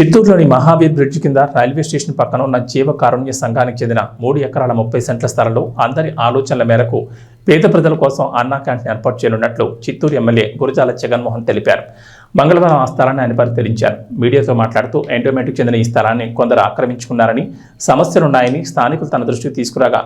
చిత్తూరులోని Mahavir bridge కింద railway station పక్కన ఉన్న జీవ కారుణ్య సంఘానికి చెందిన 3 ఎకరాల 30 సెంట్ల స్థలంలో అందరి ఆలోచనల మేరకు పేద ప్రజల కోసం అన్నా క్యాంటీన్ ఏర్పాటు చేయనున్నట్లు చిత్తూరు ఎమ్మెల్యే గురజాల జగన్మోహన్ తెలిపారు. మంగళవారం ఆ స్థలాన్ని ఆయన పరిశీలించారు. మీడియాతో మాట్లాడుతూ ఎండోమెంట్కి చెందిన ఈ స్థలాన్ని కొందరు ఆక్రమించుకున్నారని, సమస్యలున్నాయని స్థానికులు తన దృష్టికి తీసుకురాగా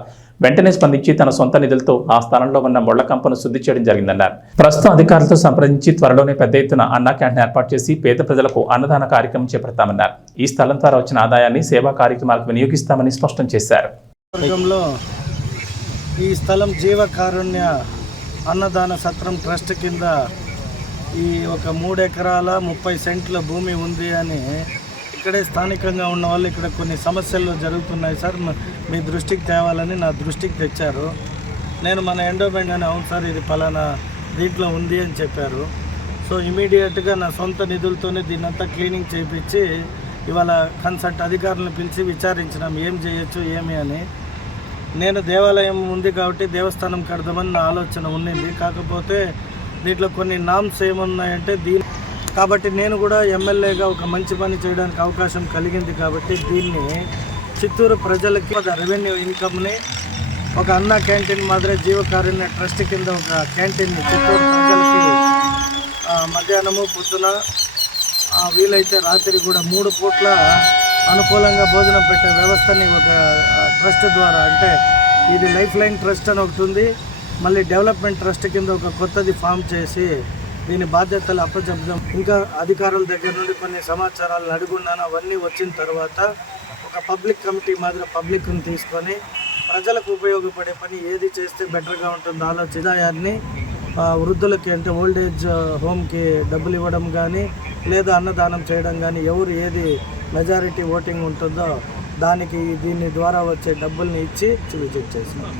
వెంటనే స్పందించి తన సొంత నిధులతో ఆ స్థలంలో ఉన్న ముళ్ల కంపను శుద్ధి చేయడం జరిగిందన్నారు. ప్రస్తుతం అధికారులతో సంప్రదించి త్వరలోనే పెద్ద ఎత్తున అన్నా క్యాంటీన్ ఏర్పాటు చేసి పేద ప్రజలకు అన్నదాన కార్యక్రమం చేపడతామన్నారు. ఈ స్థలం ద్వారా వచ్చిన ఆదాయాన్ని సేవా కార్యక్రమాలకు వినియోగిస్తామని స్పష్టం చేశారు. ఈ స్థలం జీవ కారుణ్య అన్నదాన సత్రం ట్రస్ట్ కింద ఈ ఒక 3 ఎకరాల 30 సెంట్ల భూమి ఉంది అని ఇక్కడే స్థానికంగా ఉన్న వాళ్ళు ఇక్కడ కొన్ని సమస్యలు జరుగుతున్నాయి సార్, మీ దృష్టికి తేవాలని నా దృష్టికి తెచ్చారు. నేను మన ఎండోమెంట్ అని అవును సార్ ఇది పలానా దీంట్లో ఉంది అని చెప్పారు. సో ఇమీడియట్గా నా సొంత నిధులతోనే దీన్నంతా క్లీనింగ్ చేయించి ఇవాళ కన్సల్ట్ అధికారులను పిలిచి విచారించినాం ఏం చేయొచ్చు ఏమి అని. నేను దేవాలయం ఉంది కాబట్టి దేవస్థానం కడదామని నా ఆలోచన ఉండింది. కాకపోతే దీంట్లో కొన్ని నామ్స్ ఏమున్నాయంటే కాబట్టి నేను కూడా ఎమ్మెల్యేగా ఒక మంచి పని చేయడానికి అవకాశం కలిగింది. కాబట్టి దీన్ని చిత్తూరు ప్రజలకి రెవెన్యూ ఇన్కమ్ని ఒక అన్నా క్యాంటీన్ మాదిరి జీవకారుణ్య ట్రస్ట్ కింద ఒక క్యాంటీన్ని చిత్తూరు ప్రజలకి మధ్యాహ్నము పొద్దున వీలైతే రాత్రి కూడా 3 పూట్ల అనుకూలంగా భోజనం పెట్టే వ్యవస్థని ఒక ట్రస్ట్ ద్వారా, అంటే ఇది లైఫ్ లైన్ ట్రస్ట్ అని ఒకటి ఉంది, మళ్ళీ డెవలప్మెంట్ ట్రస్ట్ కింద ఒక కొత్తది ఫామ్ చేసి దీని బాధ్యతలు అప్పచెప్దాం. ఇంకా అధికారుల దగ్గర నుండి కొన్ని సమాచారాలు అడుగున్నాను. అవన్నీ వచ్చిన తర్వాత ఒక పబ్లిక్ కమిటీ మాదిరి పబ్లిక్ని తీసుకొని ప్రజలకు ఉపయోగపడే పని ఏది చేస్తే బెటర్గా ఉంటుందో ఆలోచనని వృద్ధులకి అంటే ఓల్డ్ ఏజ్ హోమ్కి డబ్బులు ఇవ్వడం కానీ లేదా అన్నదానం చేయడం కానీ ఎవరు ఏది మెజారిటీ ఓటింగ్ ఉంటుందో దానికి దీని ద్వారా వచ్చే డబ్బుల్ని ఇచ్చి విజిట్ చేసినాం.